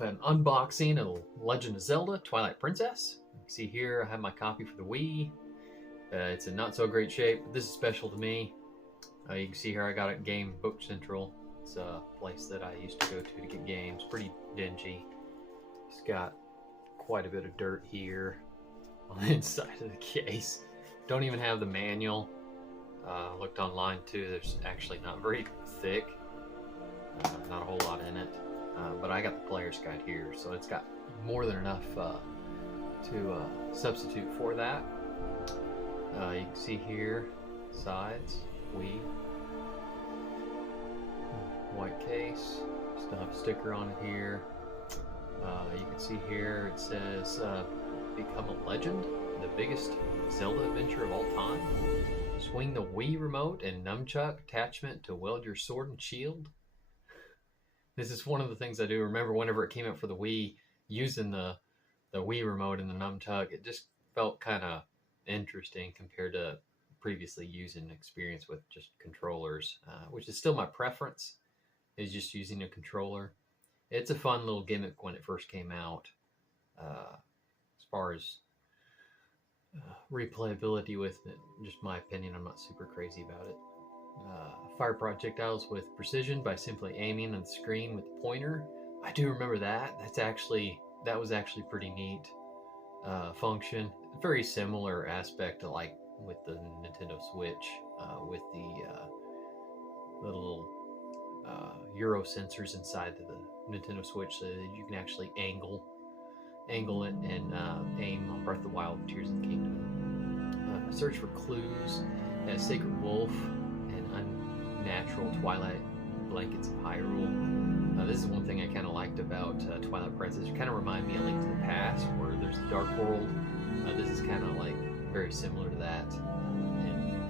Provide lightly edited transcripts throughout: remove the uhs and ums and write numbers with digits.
An unboxing of Legend of Zelda Twilight Princess. You can see here I have my copy for the Wii. It's in not so great shape, but this is special to me. You can see here I got it at Game Book Central. It's a place that I used to go to get games. Pretty dingy. It's got quite a bit of dirt here on the inside of the case. Don't even have the manual. Looked online too. There's actually not very thick. Not a whole lot in it. But I got the player's guide here, so it's got more than enough to substitute for that. You can see here, sides, Wii, white case, still have a sticker on it here. You can see here it says, become a legend, the biggest Zelda adventure of all time. Swing the Wii remote and nunchuck attachment to weld your sword and shield. This is one of the things I do remember whenever it came out for the Wii, using the Wii remote and the nunchuck. It just felt kind of interesting compared to previously using experience with just controllers, which is still my preference, is just using a controller. It's a fun little gimmick when it first came out. As far as replayability with it, just my opinion, I'm not super crazy about it. Fire projectiles with precision by simply aiming on the screen with the pointer. I do remember that. That was actually pretty neat function. Very similar aspect to like with the Nintendo Switch, with the little Euro sensors inside the Nintendo Switch, so that you can actually angle it and aim on Breath of the Wild, Tears of the Kingdom. Search for clues at Sacred Wolf and Unnatural Twilight Blankets of Hyrule. This is one thing I kind of liked about Twilight Princess. It kind of reminded me of Link to the Past, where there's the Dark World. This is kind of like very similar to that. And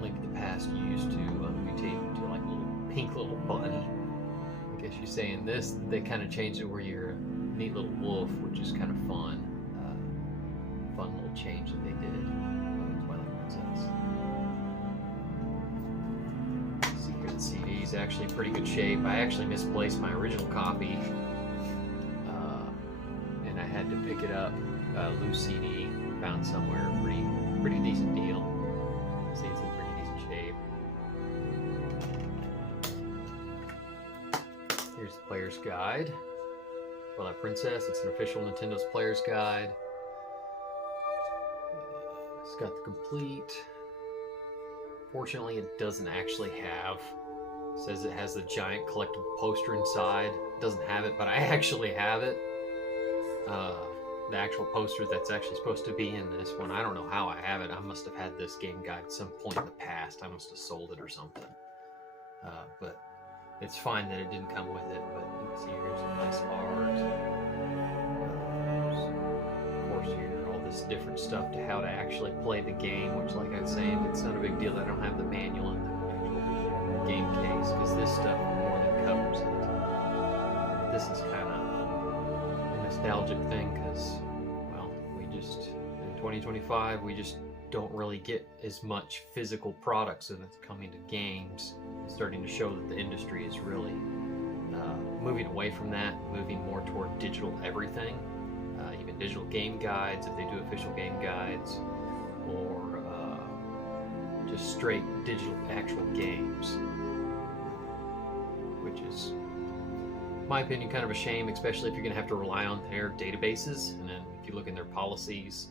Link to the Past, you used to mutate into like a little pink little bunny. I guess you're saying this, they kind of changed it where you're a neat little wolf, which is kind of fun. Fun little change that they did with Twilight Princess. See here, the CD is actually in pretty good shape. I actually misplaced my original copy, and I had to pick it up, loose CD, found somewhere, pretty decent deal. See, it's in pretty decent shape. Here's the player's guide. Twilight Princess, it's an official Nintendo's player's guide. It's got the complete. Fortunately, it doesn't actually have. It says it has the giant collectible poster inside. It doesn't have it, but I actually have it. The actual poster that's actually supposed to be in this one. I don't know how I have it. I must have had this game guide at some point in the past. I must have sold it or something. But it's fine that it didn't come with it. But you can see here's some nice art. Of course, here all this different stuff to how to actually play the game. Which, like I was saying, it's not a big deal that I don't have the manual in the actual game case, because this stuff more than covers it. This is kind of a nostalgic thing, because, well, we just, in 2025, we just don't really get as much physical products and it's coming to games. It's starting to show that the industry is really moving away from that, moving more toward digital everything, even digital game guides, if they do official game guides, or just straight digital actual games, which is, in my opinion, kind of a shame, especially if you're going to have to rely on their databases. And then if you look in their policies,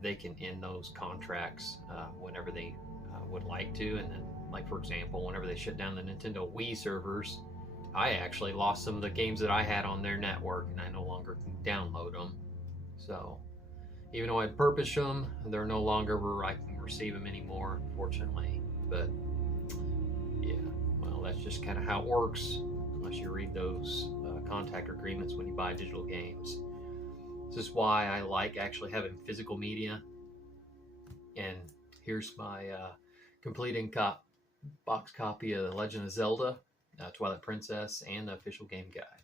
they can end those contracts whenever they would like to. And then, like, for example, whenever they shut down the Nintendo Wii servers, I actually lost some of the games that I had on their network, and I no longer can download them. So even though I purchased them, they're no longer where I can receive them anymore, unfortunately. But yeah, well, that's just kind of how it works, unless you read those contact agreements when you buy digital games. This is why I like actually having physical media. And here's my complete box copy of The Legend of Zelda, Twilight Princess, and the official game guide.